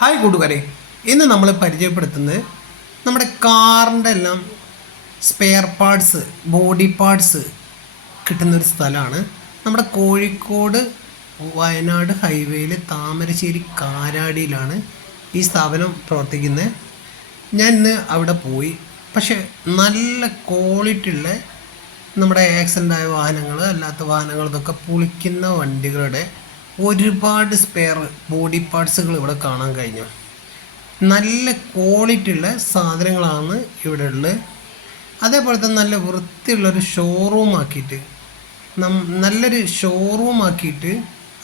Hi കൂട്ടുകാരെ ഇന്ന് നമ്മൾ പരിചയപ്പെടുത്തുന്നത് നമ്മുടെ കാറിന്റെ എല്ലാം സ്പെയർ പാർട്സ് ബോഡി പാർട്സ് കിട്ടുന്ന ഒരു സ്ഥലമാണ്. നമ്മുടെ കോഴിക്കോട് വയനാട് ഹൈവേയിൽ താമരശ്ശേരി കാരാടിയിലാണ് ഈ സ്ഥാപനം പ്രവർത്തിക്കുന്നത്. ഞാൻ ഇന്ന് അവിടെ പോയി. പക്ഷെ നല്ല ക്വാളിറ്റി ഉള്ള നമ്മുടെ ആക്സിഡന്റ് ആയ വാഹനങ്ങൾ അല്ലാത്ത വാഹനങ്ങൾ ഇതൊക്കെ പൊളിക്കുന്ന വണ്ടികളുടെ ഒരുപാട് സ്പെയർ ബോഡി പാർട്സുകൾ ഇവിടെ കാണാൻ കഴിഞ്ഞു. നല്ല ക്വാളിറ്റി ഉള്ള സാധനങ്ങളാണ് ഇവിടെ ഉള്ളത്. അതേപോലെ തന്നെ നല്ല വൃത്തിയുള്ളൊരു ഷോറൂം ആക്കിയിട്ട് നം നല്ലൊരു ഷോറൂം ആക്കിയിട്ട്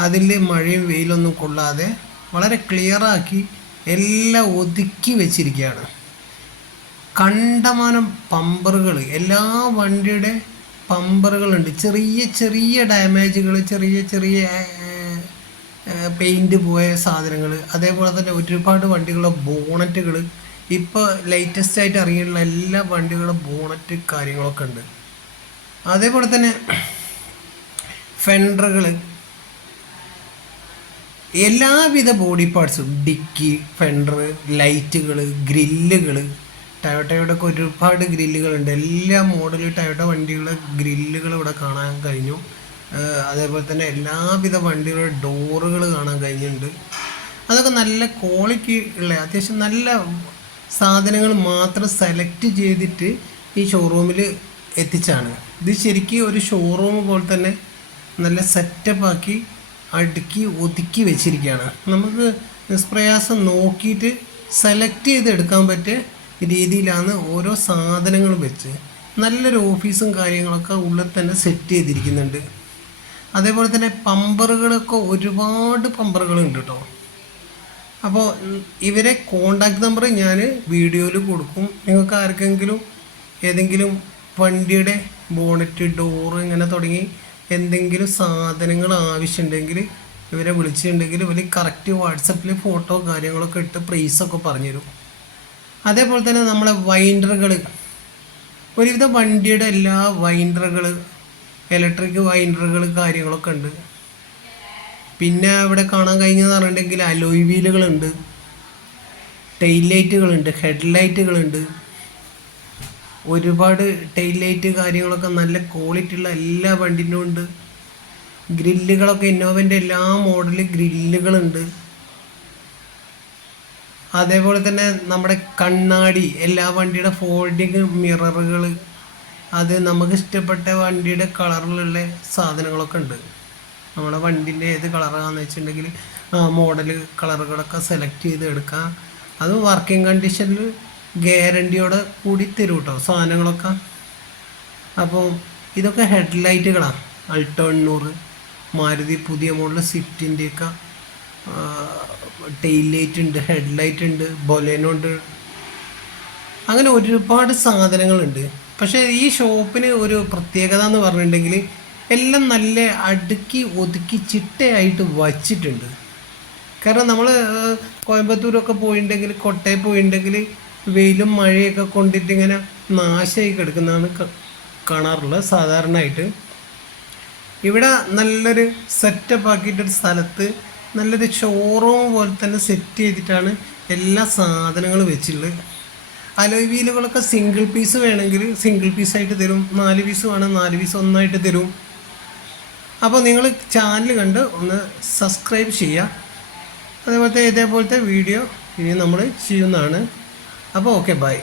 അതിൽ മഴയും വെയിലൊന്നും കൊള്ളാതെ വളരെ ക്ലിയറാക്കി എല്ലാം ഒതുക്കി വെച്ചിരിക്കുകയാണ്. കണ്ടമാനം പമ്പറുകൾ എല്ലാ വണ്ടിയുടെ പമ്പറുകളുണ്ട് ചെറിയ ചെറിയ ഡാമേജുകൾ ചെറിയ ചെറിയ പെയിന്റ് പോയ സാധനങ്ങൾ അതേപോലെ തന്നെ ഒരുപാട് വണ്ടികളുടെ ബോണറ്റുകൾ ഇപ്പോൾ ലേറ്റസ്റ്റ് ആയിട്ട് ഇറങ്ങിയിട്ടുള്ള എല്ലാ വണ്ടികളുടെ ബോണറ്റ് കാര്യങ്ങളൊക്കെ ഉണ്ട്. അതേപോലെ തന്നെ ഫെൻഡറുകൾ എല്ലാവിധ ബോഡി പാർട്സും ഡിക്കി ഫെൻഡർ ലൈറ്റുകൾ ഗ്രില്ലുകൾ ടയോട്ടയുടെ ഒക്കെ ഒരുപാട് ഗ്രില്ലുകളുണ്ട് എല്ലാ മോഡൽ ടയോട്ട വണ്ടികളുടെ ഗ്രില്ലുകൾ ഇവിടെ കാണാൻ കഴിഞ്ഞു. അതേപോലെ തന്നെ എല്ലാവിധ വണ്ടികളുടെ ഡോറുകൾ കാണാൻ കഴിഞ്ഞിട്ടുണ്ട്. അതൊക്കെ നല്ല ക്വാളിറ്റി ഉള്ള അത്യാവശ്യം നല്ല സാധനങ്ങൾ മാത്രം സെലക്ട് ചെയ്തിട്ട് ഈ ഷോറൂമിൽ എത്തിച്ചാണ്. ഇത് ശരിക്കും ഒരു ഷോറൂം പോലെ തന്നെ നല്ല സെറ്റപ്പ് ആക്കി അടുക്കി ഒതുക്കി വെച്ചിരിക്കുകയാണ്. നമുക്ക് നിഷ്പ്രയാസം നോക്കിയിട്ട് സെലക്ട് ചെയ്തെടുക്കാൻ പറ്റിയ രീതിയിലാണ് ഓരോ സാധനങ്ങളും വെച്ച്. നല്ലൊരു ഓഫീസും കാര്യങ്ങളൊക്കെ ഉള്ളിൽ തന്നെ സെറ്റ് ചെയ്തിരിക്കുന്നുണ്ട്. അതേപോലെ തന്നെ പമ്പറുകളൊക്കെ ഒരുപാട് പമ്പറുകളുണ്ട് കേട്ടോ അപ്പോൾ ഇവരെ കോണ്ടാക്ട് നമ്പർ ഞാൻ വീഡിയോയിൽ കൊടുക്കും. നിങ്ങൾക്ക് ആർക്കെങ്കിലും ഏതെങ്കിലും വണ്ടിയുടെ ബോണറ്റ് ഡോറ് ഇങ്ങനെ തുടങ്ങി എന്തെങ്കിലും സാധനങ്ങൾ ആവശ്യമുണ്ടെങ്കിൽ ഇവരെ വിളിച്ചിട്ടുണ്ടെങ്കിൽ ഇവർ കറക്റ്റ് വാട്സപ്പിൽ ഫോട്ടോ കാര്യങ്ങളൊക്കെ ഇട്ട് പ്രൈസൊക്കെ പറഞ്ഞുതരും. അതേപോലെ തന്നെ നമ്മളെ വൈൻഡറുകൾ ഒരുവിധ വണ്ടിയുടെ എല്ലാ വൈൻഡറുകൾ ഇലക്ട്രിക് വൈൻഡറുകൾ കാര്യങ്ങളൊക്കെ ഉണ്ട്. പിന്നെ അവിടെ കാണാൻ കഴിഞ്ഞെന്ന് പറഞ്ഞിട്ടുണ്ടെങ്കിൽ അലോയ് വീലുകളുണ്ട് ടെയിൽ ലൈറ്റുകളുണ്ട് ഹെഡ് ലൈറ്റുകളുണ്ട് ഒരുപാട് ടെയിൽ ലൈറ്റ് കാര്യങ്ങളൊക്കെ നല്ല ക്വാളിറ്റി ഉള്ള എല്ലാ വണ്ടിനും ഉണ്ട്. ഗ്രില്ലുകളൊക്കെ ഇന്നോവന്റെ എല്ലാ മോഡൽ ഗ്രില്ലുകളുണ്ട്. അതേപോലെ തന്നെ നമ്മുടെ കണ്ണാടി എല്ലാ വണ്ടിയുടെ ഫോൾഡിങ് മിററുകൾ അത് നമുക്ക് ഇഷ്ടപ്പെട്ട വണ്ടിയുടെ കളറിലുള്ള സാധനങ്ങളൊക്കെ ഉണ്ട്. നമ്മുടെ വണ്ടിന്റെ ഏത് കളറാണെന്ന് വെച്ചിട്ടുണ്ടെങ്കിൽ മോഡൽ കളറുകളൊക്കെ സെലക്ട് ചെയ്ത് എടുക്കാം. അത് വർക്കിംഗ് കണ്ടീഷനിൽ ഗ്യാരണ്ടിയോടെ കൂടി തരും കേട്ടോ സാധനങ്ങളൊക്കെ. അപ്പോൾ ഇതൊക്കെ ഹെഡ് ലൈറ്റുകളാണ് അൾട്ടോ എണ്ണൂറ് മാരുതി പുതിയ മോഡൽ സ്വിഫ്റ്റിന്റെയൊക്കെ ടെയിൽ ലൈറ്റ് ഉണ്ട് ഹെഡ് ലൈറ്റ് ഉണ്ട് ബൊലേനോ ഉണ്ട്. അങ്ങനെ ഒരുപാട് സാധനങ്ങളുണ്ട്. പക്ഷേ ഈ ഷോപ്പിന് ഒരു പ്രത്യേകത എന്ന് പറഞ്ഞിട്ടുണ്ടെങ്കിൽ എല്ലാം നല്ല അടുക്കി ഒതുക്കി ചിട്ടയായിട്ട് വച്ചിട്ടുണ്ട്. കാരണം നമ്മൾ കോയമ്പത്തൂരൊക്കെ പോയിട്ടുണ്ടെങ്കിൽ കൊട്ടയിൽ പോയിട്ടുണ്ടെങ്കിൽ വെയിലും മഴയൊക്കെ കൊണ്ടിട്ട് ഇങ്ങനെ നാശമായി കിടക്കുന്നതാണ് കാണാറുള്ളത് സാധാരണയായിട്ട്. ഇവിടെ നല്ലൊരു സെറ്റപ്പ് ആക്കിയിട്ടൊരു സ്ഥലത്ത് നല്ലൊരു ഷോറൂം പോലെ തന്നെ സെറ്റ് ചെയ്തിട്ടാണ് എല്ലാ സാധനങ്ങളും വെച്ചിട്ടുള്ളത്. അലോയ് വീലുകളൊക്കെ സിംഗിൾ പീസ് വേണമെങ്കിൽ സിംഗിൾ പീസായിട്ട് തരും. നാല് പീസ് വേണം നാല് പീസ് ഒന്നായിട്ട് തരും. അപ്പോൾ നിങ്ങൾ ചാനൽ കണ്ട് ഒന്ന് സബ്സ്ക്രൈബ് ചെയ്യുക. അതേപോലത്തെ ഇതേപോലത്തെ വീഡിയോ ഇനി നമ്മൾ ചെയ്യുന്നതാണ്. അപ്പോൾ ഓക്കെ ബൈ